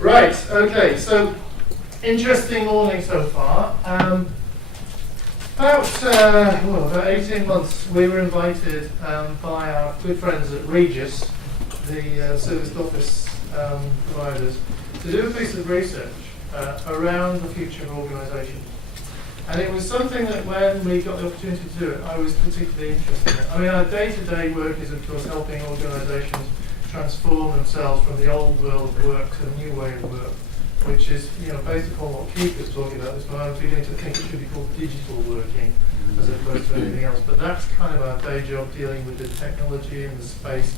Right, okay, so interesting morning so far. About 18 months we were invited by our good friends at Regis, the serviced office providers, to do a piece of research around the future of organisations. And it was something that when we got the opportunity to do it, I was particularly interested in. I mean, our day-to-day work is, of course, helping organisations transform themselves from the old world of work to the new way of work, which is, based upon what Keith was talking about this morning. I was beginning to think it should be called digital working as opposed to anything else. But that's kind of our day job, dealing with the technology and the space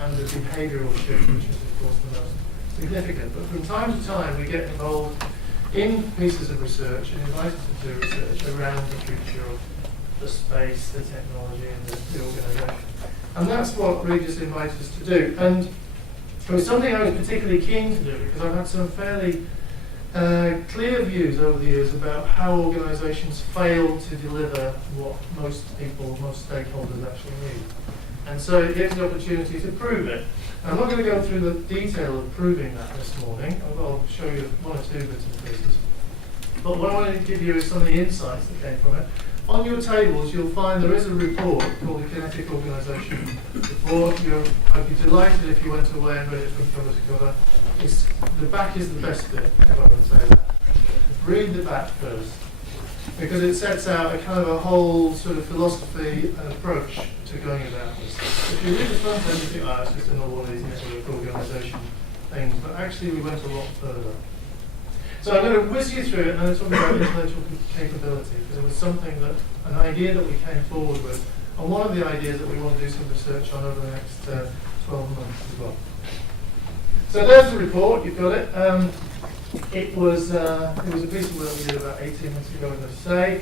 and the behavioural shift, which is, of course, the most significant. But from time to time, we get involved in pieces of research and invited to do research around the future of the space, the technology, and the organisation. And that's what Regis invited us to do. And it was something I was particularly keen to do because I've had some fairly clear views over the years about how organisations fail to deliver what most people, most stakeholders actually need. And so it gives the opportunity to prove it. I'm not going to go through the detail of proving that this morning. I'll show you one or two bits and pieces. But what I wanted to give you is some of the insights that came from it. On your tables, you'll find there is a report called the Kinetic Organisation Report. I'd be delighted if you went away and read it from cover to cover. The back is the best bit, if I can say that. Read the back first, because it sets out a kind of a whole sort of philosophy and approach to going about this. If you read the front end, you think, it's just another one of these network organisation things, but actually we went a lot further. So I'm going to whiz you through it and then talk about intellectual capability, because it was something that, an idea that we came forward with, and one of the ideas that we want to do some research on over the next 12 months as well. So there's the report, you've got it. It was a piece of work we did about 18 months ago, as I say.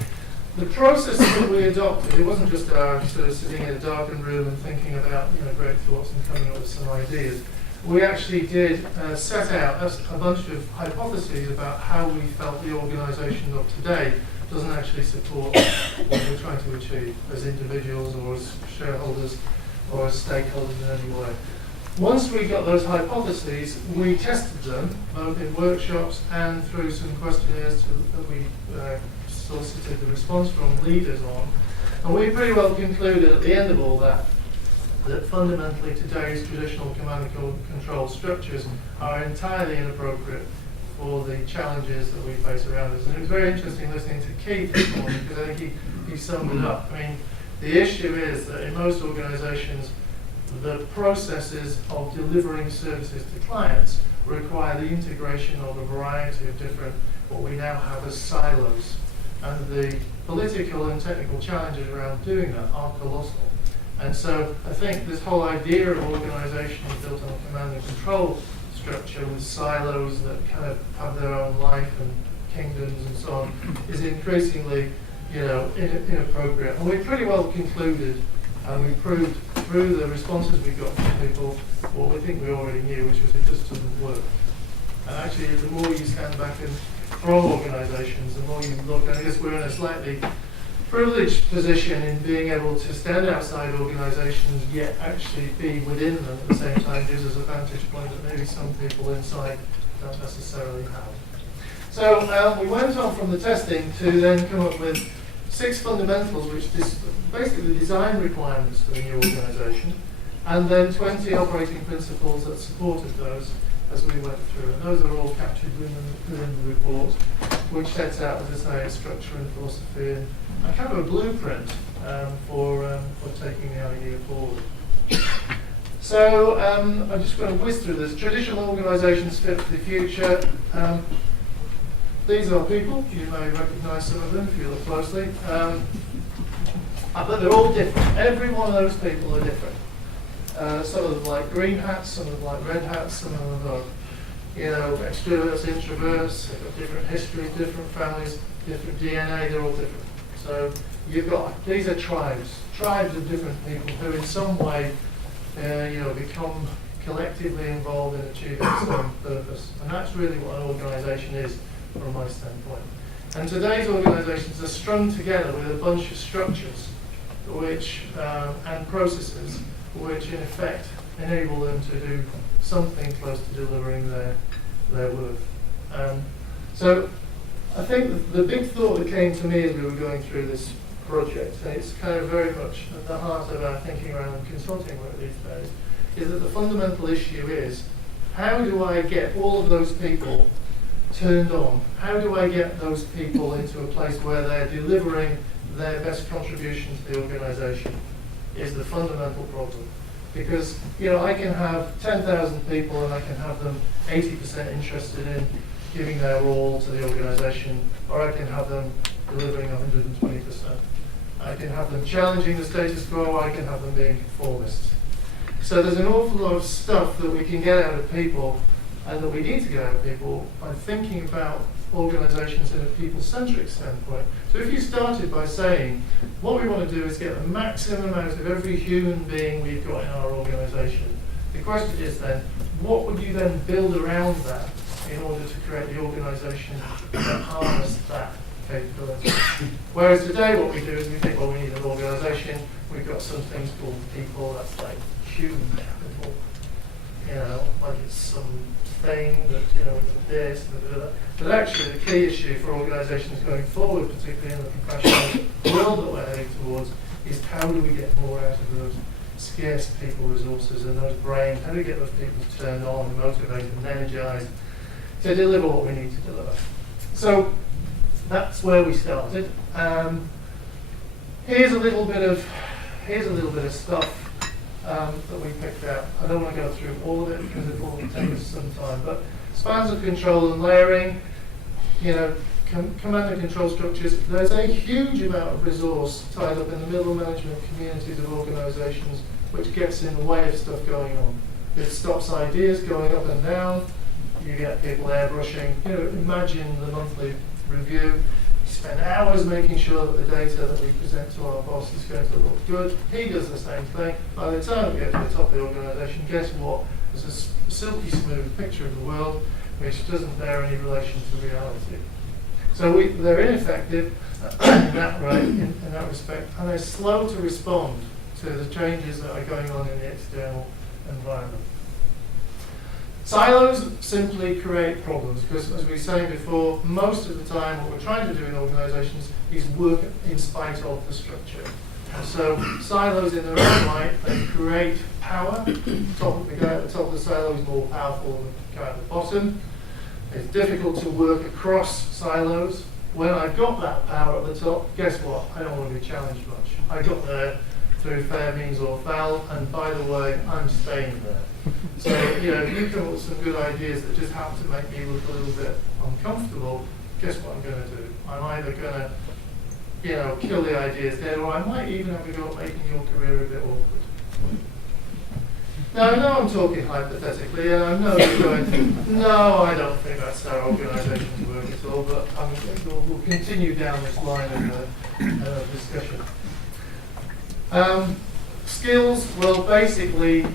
The process that we adopted, it wasn't just our sort of sitting in a darkened room and thinking about great thoughts and coming up with some ideas. We actually did set out a bunch of hypotheses about how we felt the organisation of today doesn't actually support what we're trying to achieve as individuals or as shareholders or as stakeholders in any way. Once we got those hypotheses, we tested them both in workshops and through some questionnaires that we solicited the response from leaders on. And we pretty well concluded at the end of all that fundamentally today's traditional command and control structures are entirely inappropriate for the challenges that we face around us. And it was very interesting listening to Keith this morning, because I think he summed it up. I mean, the issue is that in most organisations, the processes of delivering services to clients require the integration of a variety of different, what we now have as silos. And the political and technical challenges around doing that are colossal. And so I think this whole idea of organisation is built on a command and control structure with silos that kind of have their own life and kingdoms and so on is increasingly, inappropriate. And we pretty well concluded, and we proved through the responses we got from people what we think we already knew, which was it just doesn't work. And actually, the more you stand back and from organisations, the more you look, and I guess we're in a slightly privileged position in being able to stand outside organisations yet actually be within them at the same time gives us a vantage point that maybe some people inside don't necessarily have. So we went on from the testing to then come up with 6 fundamentals, which basically design requirements for the new organisation, and then 20 operating principles that supported those as we went through. And those are all captured within the report, which sets out, as I say, a structure and philosophy and a kind of a blueprint for taking the idea forward. So I'm just going to whiz through this. Traditional organisations fit for the future. These are people. You may recognise some of them if you look closely. But they're all different. Every one of those people are different. Some of them like green hats, some of them like red hats, some of them are, extroverts, introverts. They've got different histories, different families, different DNA. They're all different. So these are tribes of different people who, in some way, become collectively involved in achieving some purpose. And that's really what an organisation is, from my standpoint. And today's organisations are strung together with a bunch of structures, and processes, which in effect enable them to do something close to delivering their their worth. So I think the big thought that came to me as we were going through this project, and it's kind of very much at the heart of our thinking around consulting work these days, is that the fundamental issue is, how do I get all of those people turned on? How do I get those people into a place where they're delivering their best contribution to the organisation is the fundamental problem. Because, you know, I can have 10,000 people and I can have them 80% interested in giving their all to the organisation, or I can have them delivering 120%. I can have them challenging the status quo, or I can have them being conformists. So there's an awful lot of stuff that we can get out of people, and that we need to get out of people by thinking about organisations in a people-centric standpoint. So if you started by saying, what we want to do is get the maximum out of every human being we've got in our organisation, the question is then, what would you then build around that in order to create the organisation that harness that capability? Whereas today what we do is we think, well, we need an organisation, we've got some things called people, that's like human capital, you know, like it's some thing that, you know, this and that. But actually the key issue for organisations going forward, particularly in the professional world that we're heading towards, is how do we get more out of those scarce people resources and those brains, how do we get those people turned on, motivated and energised to deliver what we need to deliver. So that's where we started. Here's a little bit of stuff that we picked out. I don't want to go through all of it because it will take us some time. But spans of control and layering, you know, command and control structures. There's a huge amount of resource tied up in the middle management communities of organisations, which gets in the way of stuff going on. It stops ideas going up and down. You get people airbrushing. You know, imagine the monthly review. We spend hours making sure that the data that we present to our boss is going to look good. He does the same thing. By the time we get to the top of the organisation, guess what? There's a silky smooth picture of the world which doesn't bear any relation to reality. So they're ineffective in that respect, and they're slow to respond to the changes that are going on in the external environment. Silos simply create problems because, as we were saying before, most of the time what we're trying to do in organisations is work in spite of the structure. And so silos in their own right, they create power. The guy at the top of the silo is more powerful than the guy at the bottom. It's difficult to work across silos. When I've got that power at the top, guess what? I don't want to be challenged much. I got there through fair means or foul, and by the way, I'm staying there. So, you know, if you come up with some good ideas that just happen to make me look a little bit uncomfortable, guess what I'm going to do? I'm either going to, you know, kill the ideas dead, or I might even have to go at making your career a bit awkward. Now, I know I'm talking hypothetically, and I know you're going, no, I don't think that's how organisations work at all, but we'll continue down this line of discussion. Skills, well, basically,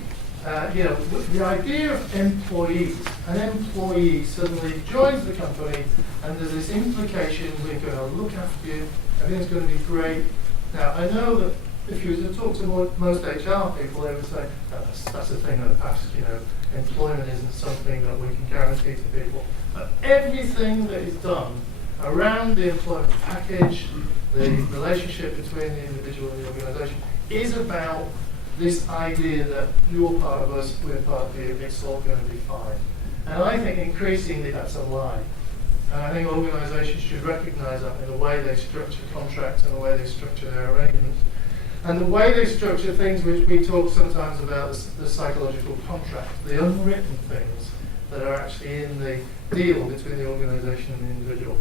you know, the idea of employees, an employee suddenly joins the company, and there's this implication, we're going to look after you, everything's going to be great. Now, I know that if you were to talk to most HR people, they would say, that's a thing of the past, you know, employment isn't something that we can guarantee to people. But everything that is done around the employment package, the relationship between the individual and the organisation, is about this idea that you're part of us, we're part of you, it's all going to be fine. And I think increasingly that's a lie. And I think organisations should recognise that in the way they structure contracts and the way they structure their arrangements. And the way they structure things which we talk sometimes about the psychological contract, the unwritten things that are actually in the deal between the organisation and the individual.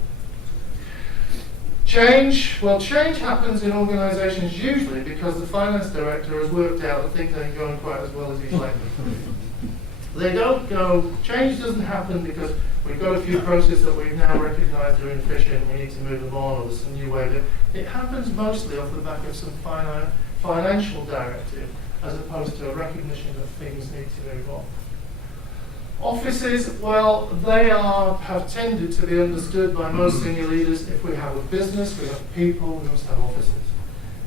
Change, well, change happens in organisations usually because the finance director has worked out that things ain't going quite as well as he'd like them to be. They don't go, change doesn't happen because we've got a few processes that we've now recognised are inefficient, we need to move them on, or there's some new way of it. It happens mostly off the back of some financial directive as opposed to a recognition that things need to move on. Offices, well, they have tended to be understood by most senior leaders. If we have a business, we have people, we must have offices.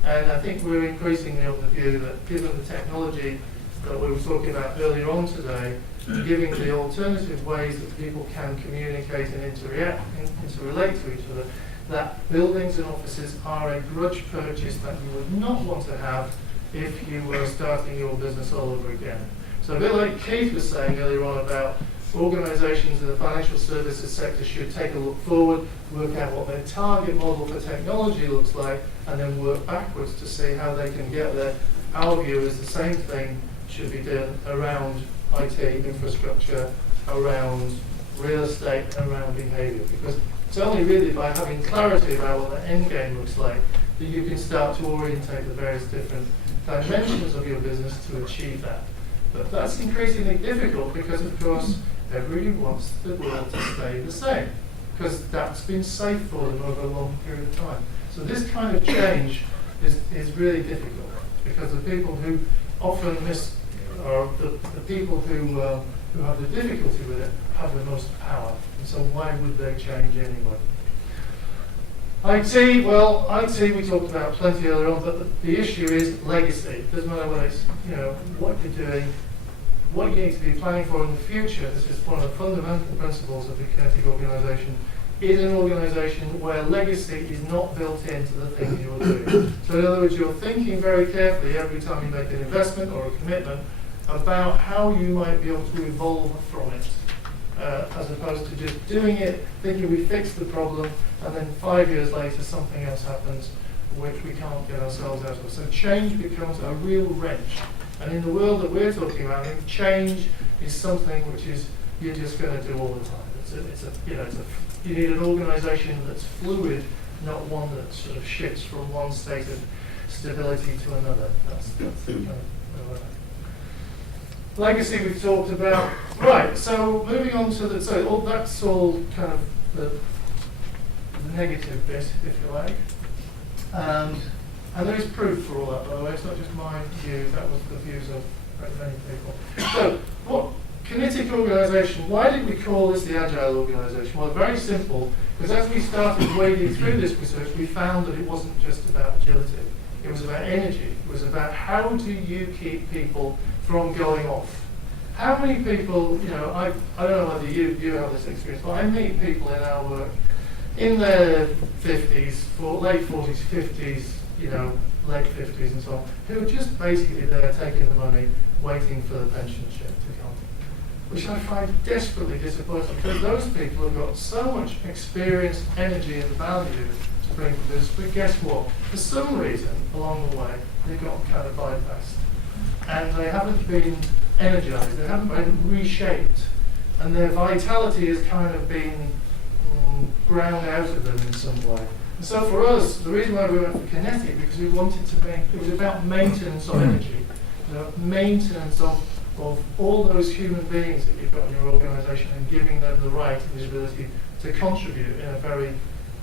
And I think we're increasingly of the view that given the technology that we were talking about earlier on today, giving the alternative ways that people can communicate and interrelate to each other, that buildings and offices are a grudge purchase that you would not want to have if you were starting your business all over again. So a bit like Keith was saying earlier on about organisations in the financial services sector should take a look forward, work out what their target model for technology looks like, and then work backwards to see how they can get there. Our view is the same thing should be done around IT infrastructure, around real estate, and around behaviour. Because it's only really by having clarity about what the end game looks like that you can start to orientate the various different dimensions of your business to achieve that. But that's increasingly difficult because, of course, everybody wants the world to stay the same, because that's been safe for them over a long period of time. So this kind of change is really difficult, because the people who often or the people who have the difficulty with it have the most power. And so why would they change anyway? IT, well, IT we talked about plenty earlier on, but the issue is legacy. It doesn't matter whether it's what you're doing, what you need to be planning for in the future. This is one of the fundamental principles of the Kinetic organisation. Is an organisation where legacy is not built into the things you're doing. So in other words, you're thinking very carefully every time you make an investment or a commitment about how you might be able to evolve from it, as opposed to just doing it, thinking we fixed the problem, and then 5 years later something else happens which we can't get ourselves out of. So change becomes a real wrench. And in the world that we're talking about, change is something which is you're just going to do all the time. You need an organisation that's fluid, not one that sort of shifts from one state of stability to another. That's the kind of legacy we've talked about. Right, so moving on to that's all kind of the negative bit, if you like. And there is proof for all that, by the way. It's not just my view, that was the views of many people. So, what Kinetic organisation, why did we call this the Agile organisation? Well, very simple, because as we started wading through this research, we found that it wasn't just about agility. It was about energy. It was about how do you keep people from going off. How many people, I don't know whether you have this experience, but I meet people in our work in their 50s, late 40s, 50s, late 50s and so on, who are just basically there taking the money, waiting for the pension check to come. Which I find desperately disappointing, because those people have got so much experience, energy and value to bring to this, but guess what? For some reason along the way, they got kind of bypassed. And they haven't been energized, they haven't been reshaped, and their vitality has kind of been ground out of them in some way. And so for us, the reason why we went for Kinetic, because we wanted to it was about maintenance of energy, maintenance of all those human beings that you've got in your organisation, and giving them the right and the ability to contribute in a very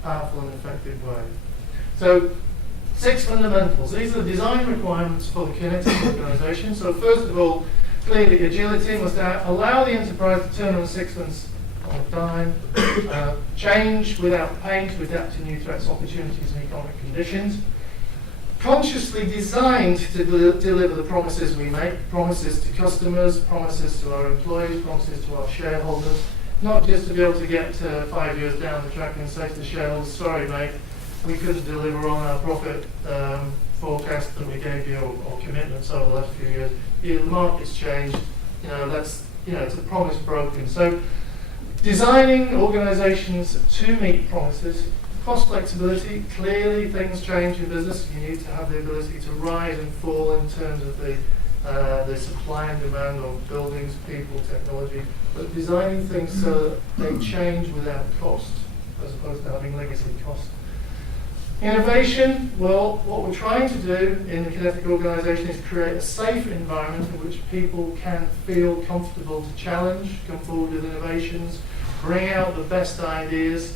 powerful and effective way. So 6 fundamentals. These are the design requirements for the Kinetic organisation. So first of all, clearly agility must allow the enterprise to turn on sixpence on a dime, change without pain to adapt to new threats, opportunities and economic conditions. Consciously designed to deliver the promises we make, promises to customers, promises to our employees, promises to our shareholders, not just to be able to get 5 years down the track and say to the shareholders, sorry mate, we couldn't deliver on our profit forecast that we gave you, or commitments over the last few years. The market's changed, it's a promise broken. So designing organisations to meet promises. Cost flexibility, clearly things change in business. You need to have the ability to rise and fall in terms of the supply and demand of buildings, people, technology, but designing things so that they change without cost, as opposed to having legacy cost. Innovation, well, what we're trying to do in the Kinetic organisation is create a safe environment in which people can feel comfortable to challenge, come forward with innovations, bring out the best ideas,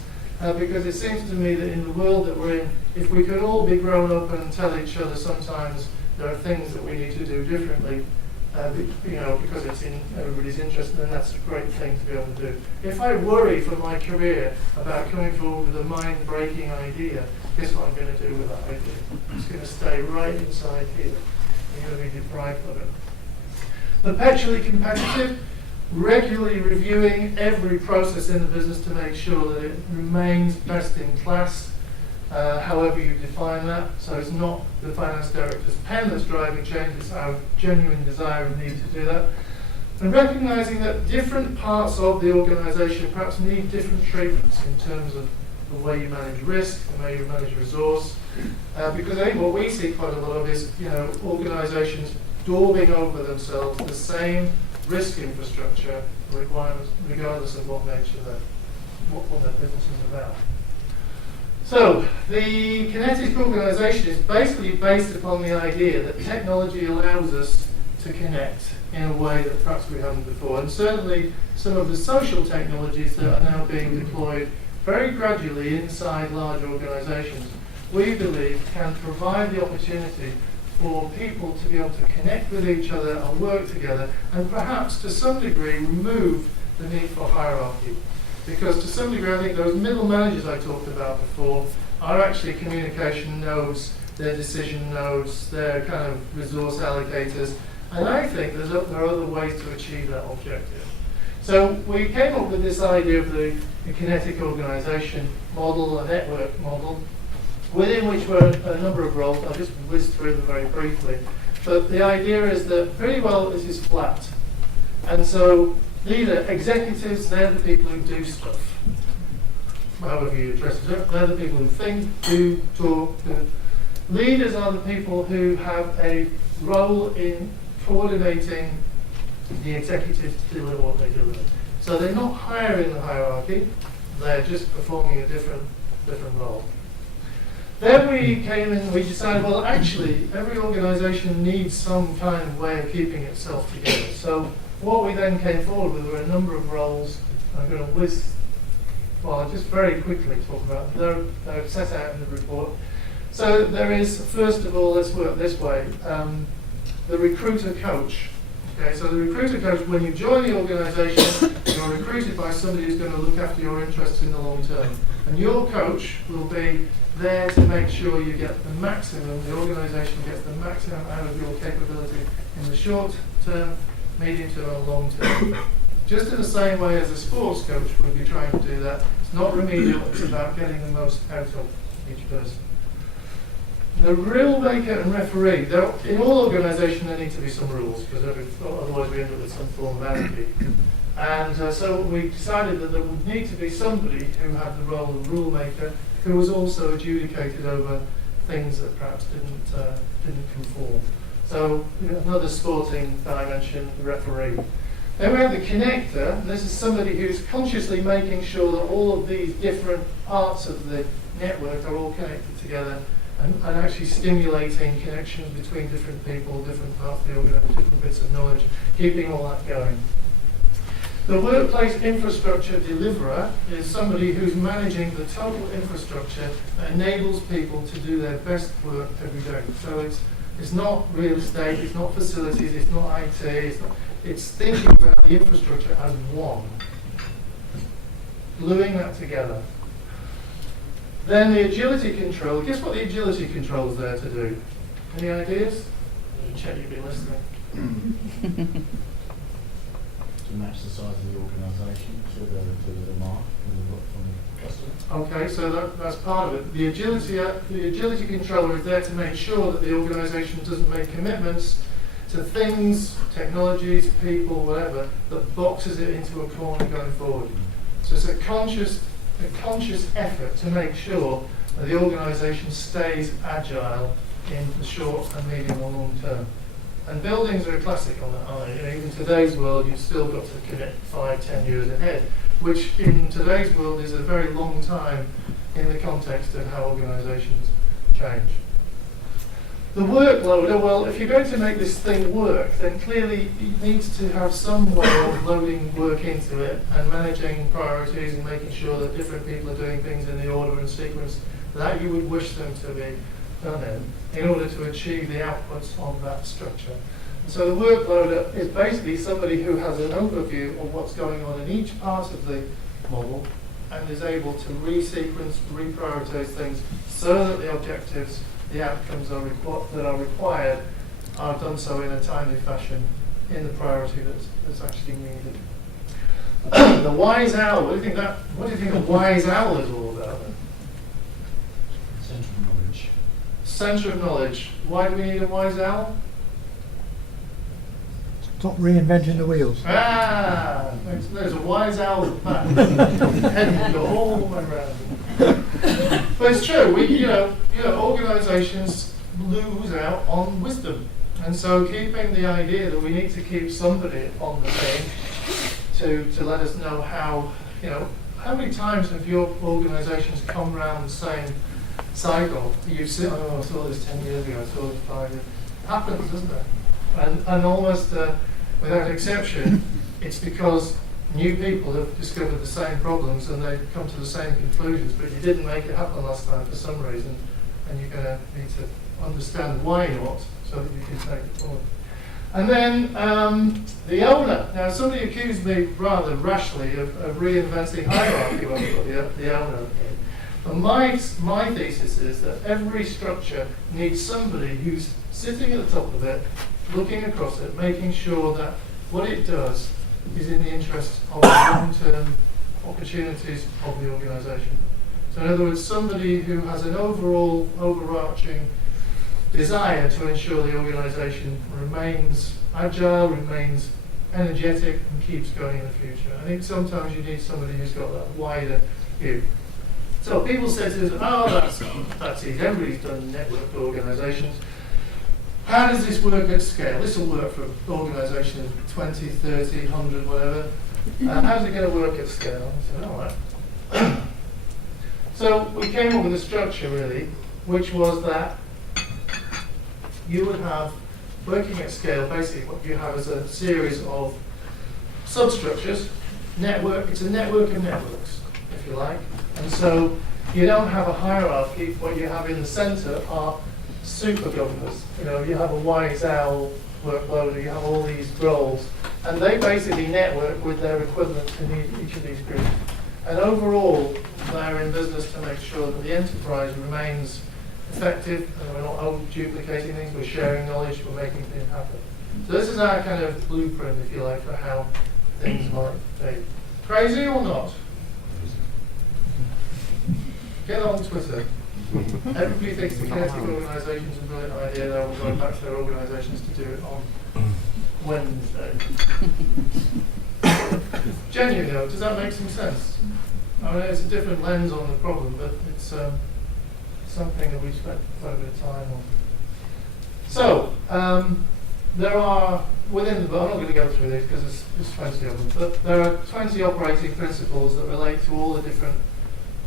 because it seems to me that in the world that we're in, if we could all be grown up and tell each other sometimes there are things that we need to do differently, because it's in everybody's interest, then that's a great thing to be able to do. If I worry for my career about coming forward with a mind-breaking idea, guess what I'm going to do with that idea? It's going to stay right inside here. I'm going to be deprived of it. Perpetually competitive, regularly reviewing every process in the business to make sure that it remains best in class, however you define that. So it's not the finance director's pen that's driving change, it's our genuine desire and need to do that. And recognising that different parts of the organisation perhaps need different treatments in terms of the way you manage risk, the way you manage resource. Because I think what we see quite a lot of is, organisations daubing over themselves the same risk infrastructure requirements, regardless of what nature what their business is about. So, the kinetic organisation is basically based upon the idea that technology allows us to connect in a way that perhaps we haven't before. And certainly some of the social technologies that are now being deployed very gradually inside large organisations, we believe can provide the opportunity for people to be able to connect with each other and work together, and perhaps to some degree remove the need for hierarchy. Because to some degree I think those middle managers I talked about before are actually communication nodes, they're decision nodes, they're kind of resource allocators, and I think there are other ways to achieve that objective. So we came up with this idea of the kinetic organisation model, a network model, within which were a number of roles. I'll just whiz through them very briefly. But the idea is that pretty well this is flat. And so these are executives, they're the people who do stuff. However you address it, they're the people who think, do, talk. Leaders are the people who have a role in coordinating the executives to deliver what they deliver. So they're not higher in the hierarchy, they're just performing a different role. Then we came in and we decided, well, actually, every organisation needs some kind of way of keeping itself together. So what we then came forward with were a number of roles. I'm going to I'll just very quickly talk about them. They're set out in the report. So there is, first of all, let's work this way, the recruiter coach. Okay, so the recruiter coach, when you join the organisation, you're recruited by somebody who's going to look after your interests in the long term. And your coach will be there to make sure you get the maximum, the organisation gets the maximum out of your capability in the short term, medium term and long term. Just in the same way as a sports coach would be trying to do that. It's not remedial, it's about getting the most out of each person. The rule maker and referee, in all organisations there need to be some rules, because otherwise we end up with some form of anarchy. And so we decided that there would need to be somebody who had the role of rule maker, who was also adjudicated over things that perhaps didn't conform. So another sporting dimension, the referee. Then we have the connector. This is somebody who's consciously making sure that all of these different parts of the network are all connected together and actually stimulating connections between different people, different parts of the organisation, different bits of knowledge, keeping all that going. The workplace infrastructure deliverer is somebody who's managing the total infrastructure that enables people to do their best work every day. So it's not real estate, it's not facilities, it's not IT, it's thinking about the infrastructure as one, gluing that together. Then the agility control. Guess what the agility control is there to do? Any ideas? Check you've been listening. To match the size of the organisation to the demand from the customer. Okay, so that's part of it. The agility controller is there to make sure that the organisation doesn't make commitments to things, technologies, people, whatever, that boxes it into a corner going forward. So it's a conscious effort to make sure that the organisation stays agile in the short and medium and long term. And buildings are a classic on that, aren't they? Even in today's world, you've still got to commit 5-10 years ahead, which in today's world is a very long time in the context of how organisations change. The workloader, well, if you're going to make this thing work, then clearly it needs to have some way of loading work into it and managing priorities and making sure that different people are doing things in the order and sequence that you would wish them to be done in order to achieve the outputs of that structure. And so the workloader is basically somebody who has an overview of what's going on in each part of the model and is able to resequence, reprioritize things so that the objectives, the outcomes that are required are done so in a timely fashion in the priority that's actually needed. The wise owl. What do you think a wise owl is all about? Then? Centre of knowledge. Centre of knowledge. Why do we need a wise owl? Stop reinventing the wheels. There's a wise owl at the back. Heading go all the way around. But it's true. Organisations lose out on wisdom, and so keeping the idea that we need to keep somebody on the thing to let us know how many times have your organisations come around the same cycle? You see, I saw this 10 years ago. I saw this 5 years. It happens, doesn't it? And almost without exception, it's because new people have discovered the same problems and they've come to the same conclusions, but you didn't make it happen last time for some reason, and you're going to need to understand why not so that you can take it forward. And then the owner. Now, somebody accused me rather rashly of reinventing hierarchy when we got the owner. But my thesis is that every structure needs somebody who's sitting at the top of it, looking across it, making sure that what it does is in the interest of the long-term opportunities of the organisation. So in other words, somebody who has an overall overarching desire to ensure the organisation remains agile, remains energetic, and keeps going in the future. I think sometimes you need somebody who's got that wider view. So people say to us, that's easy, everybody's done networked organisations. How does this work at scale? This will work for an organisation of 20, 30, 100, whatever. How's it going to work at scale? I said, all right. So we came up with a structure, really, which was that you would have, working at scale, basically what you have is a series of substructures. It's a network of networks, if you like. And so you don't have a hierarchy. What you have in the centre are super governors. You have a wise owl workload, you have all these roles, and they basically network with their equivalents in each of these groups. And overall, they're in business to make sure that the enterprise remains effective, and we're not over-duplicating things, we're sharing knowledge, we're making things happen. So this is our kind of blueprint, if you like, for how things might be. Crazy or not? Get on Twitter. Everybody thinks the kinetic organisation is a brilliant idea, they're all going back to their organisations to do it on Wednesday. Genuinely though, does that make some sense? I mean, it's a different lens on the problem, but it's something that we spent quite a bit of time on. So, there are, within the book, I'm not going to go through these because there's 20 of them, but there are 20 operating principles that relate to all the different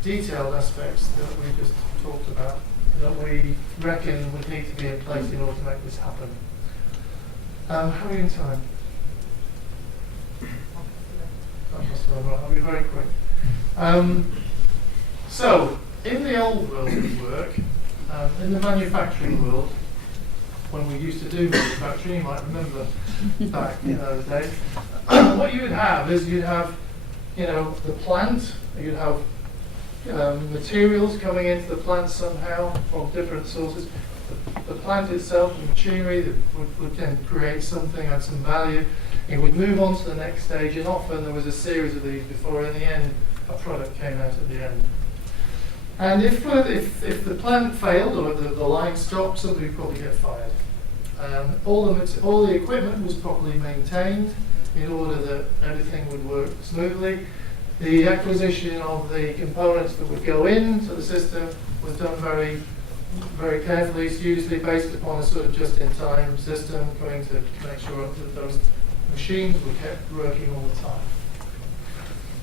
detailed aspects that we just talked about, that we reckon would need to be in place in order to make this happen. How are we in time? I'll be very quick. So, in the old world of work, in the manufacturing world, when we used to do manufacturing, you might remember back in those days, what you would have is you'd have, the plant, you'd have materials coming into the plant somehow from different sources. The plant itself, the machinery that would then create something, add some value. It would move on to the next stage, and often there was a series of these before in the end a product came out at the end. And if the plant failed or the line stopped, somebody would probably get fired. All the equipment was properly maintained in order that everything would work smoothly. The acquisition of the components that would go into the system was done very, very carefully. It's usually based upon a sort of just-in-time system, going to make sure that those machines were kept working all the time.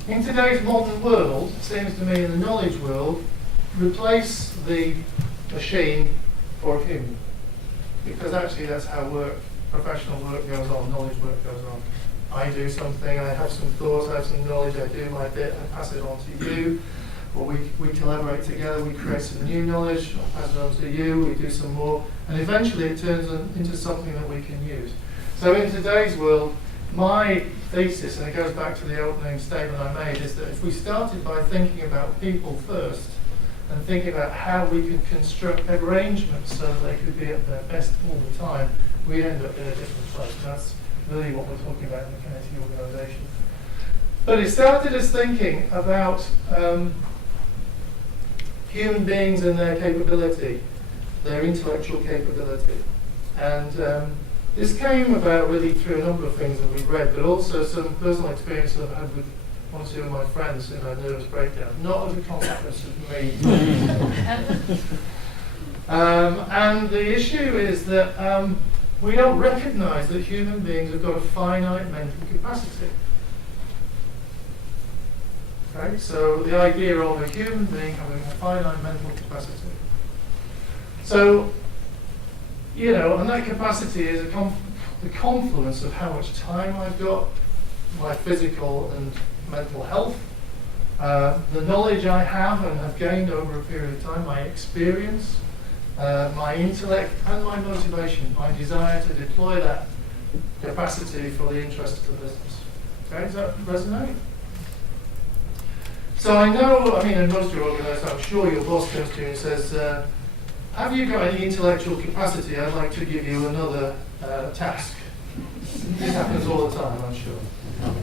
In today's modern world, it seems to me in the knowledge world, replace the machine for a human. Because actually that's how professional work goes on, knowledge work goes on. I do something, I have some thoughts, I have some knowledge, I do my bit, I pass it on to you. Or we collaborate together, we create some new knowledge, I pass it on to you, we do some more, and eventually it turns into something that we can use. So in today's world, my thesis, and it goes back to the opening statement I made, is that if we started by thinking about people first, and thinking about how we could construct arrangements so that they could be at their best all the time, we'd end up in a different place. really what we're talking about in the Kinetic organisation. But it started as thinking about human beings and their capability, their intellectual capability. And this came about really through a number of things that we've read, but also some personal experience that I've had with one or two of my friends in a nervous breakdown, not as a consequence of me. And the issue is that we don't recognise that human beings have got a finite mental capacity. Okay, so the idea of a human being having a finite mental capacity. So, you know, and that capacity is the confluence of how much time I've got, my physical and mental health, the knowledge I have and have gained over a period of time, my experience, my intellect and my motivation, my desire to deploy that capacity for the interest of the business. Okay, does that resonate? So I know, I mean, in most of your organisations, I'm sure your boss comes to you and says, have you got any intellectual capacity? I'd like to give you another task. This happens all the time, I'm sure.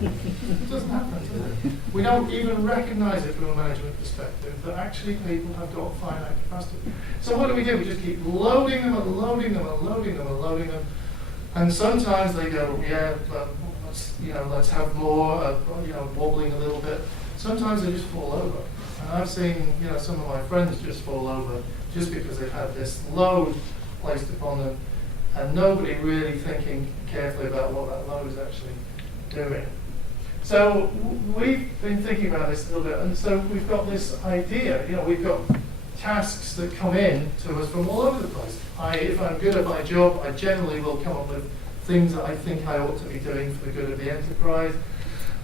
It doesn't happen, does it? We don't even recognise it from a management perspective, that actually people have got finite capacity. So what do? We just keep loading them and loading them and loading them and loading them. And sometimes they go, yeah, let's have more, wobbling a little bit. Sometimes they just fall over. And I've seen, some of my friends just fall over just because they've had this load placed upon them and nobody really thinking carefully about what that load is actually doing. So we've been thinking about this a little bit, and so we've got this idea, we've got tasks that come in to us from all over the place. If I'm good at my job, I generally will come up with things that I think I ought to be doing for the good of the enterprise.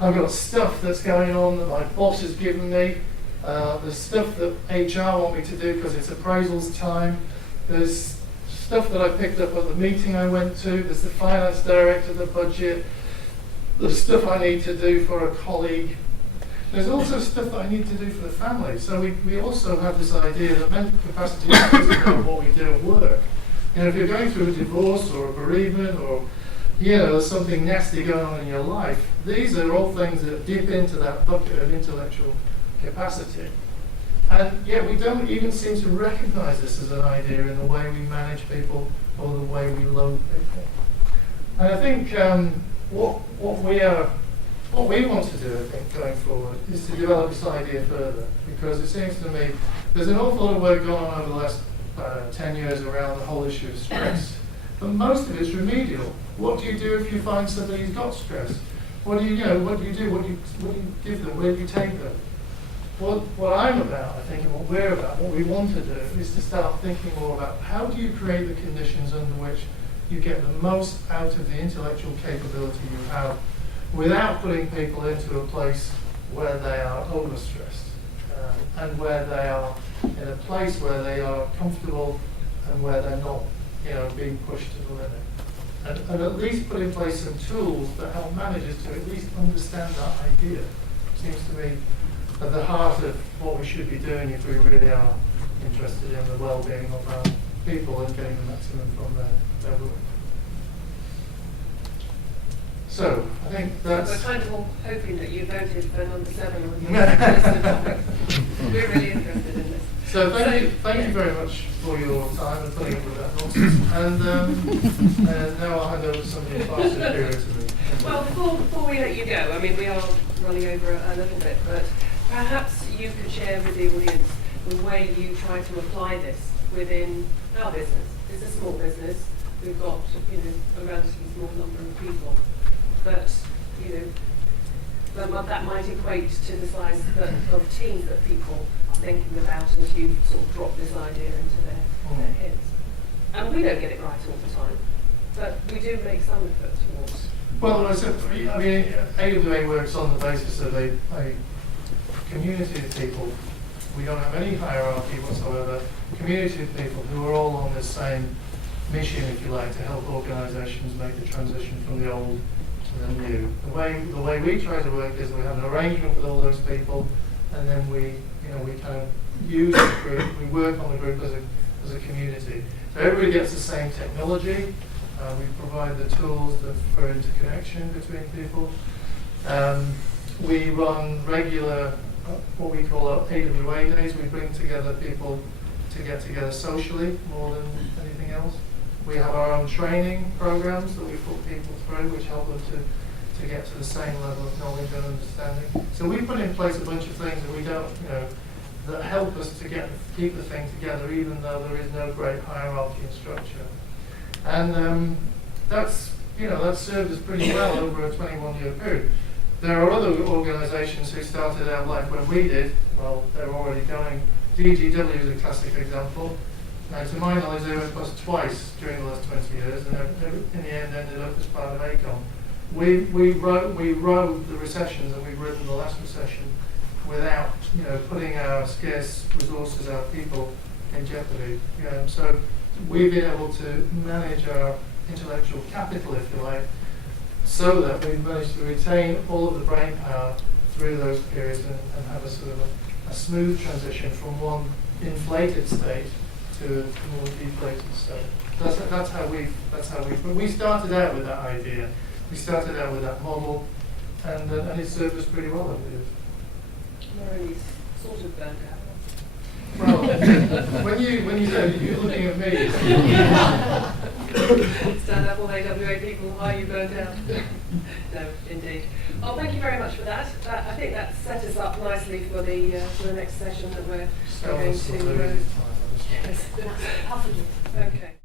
I've got stuff that's going on that my boss has given me. There's stuff that HR want me to do because it's appraisals time. There's stuff that I picked up at the meeting I went to. There's the finance director, the budget. There's stuff I need to do for a colleague. There's also stuff that I need to do for the family. So we also have this idea that mental capacity is about what we do at work. If you're going through a divorce or a bereavement or there's something nasty going on in your life, these are all things that dip into that bucket of intellectual capacity. And yet we don't even seem to recognise this as an idea in the way we manage people or the way we load people. And I think what we want to do, I think, going forward, is to develop this idea further, because it seems to me there's an awful lot of work going on over the last 10 years around the whole issue of stress, but most of it's remedial. What do you do if you find somebody who's got stress? What do you do? What do you give them? Where do you take them? What I'm about, I think, and what we're about, what we want to do, is to start thinking more about how do you create the conditions under which you get the most out of the intellectual capability you have without putting people into a place where they are overstressed and where they are in a place where they are comfortable and where they're not being pushed to the limit. And at least put in place some tools that help managers to at least understand that idea. It seems to me at the heart of what we should be doing if we really are interested in the well-being of our people and getting the maximum from their work. So, I think that's... We're kind of all hoping that you voted for number 7 on your list of topics. We're really interested in this. So thank you very much for your time and putting up with that nonsense. And now I'll hand over to somebody far superior to me. Well, before we let you go, I mean, we are running over a little bit, but perhaps you could share with the audience the way you try to apply this within our business. It's a small business. We've got, a relatively small number of people. But, that might equate to the size of teams that people are thinking about as you sort of drop this idea into their heads. And we don't get it right all the time, but we do make some effort towards. Well, AWA works on the basis of a community of people. We don't have any hierarchy whatsoever. A community of people who are all on this same mission, if you like, to help organisations make the transition from the old to the new. The way we try to work is we have an arrangement with all those people, and then we kind of use the group. We work on the group as a community. So everybody gets the same technology. We provide the tools for interconnection between people. We run regular, what we call our AWA days. We bring together people to get together socially more than anything else. We have our own training programs that we put people through, which help them to get to the same level of knowledge and understanding. So we put in place a bunch of things that we don't, that help us to keep the thing together, even though there is no great hierarchy and structure. And that's served us pretty well over a 21-year period. There are other organisations who started out like when we did. Well, they're already going. DGW is a classic example. Now, to my knowledge, they went bust twice during the last 20 years, and in the end ended up as part of ACOM. We rode the recessions, and we've ridden the last recession without, putting our scarce resources, our people, in jeopardy. So we've been able to manage our intellectual capital, if you like, so that we've managed to retain all of the brain power through those periods and have a sort of a smooth transition from one inflated state to a more deflated state. That's how we. But we started out with that idea. We started out with that model, and it served us pretty well over the years. We're only sort of burnt out. Well, when you said you're looking at me. Stand up, all AWA people. Are you burnt out? No, indeed. Oh, thank you very much for that. I think that set us up nicely for the next session that we're going to. Yes. Okay.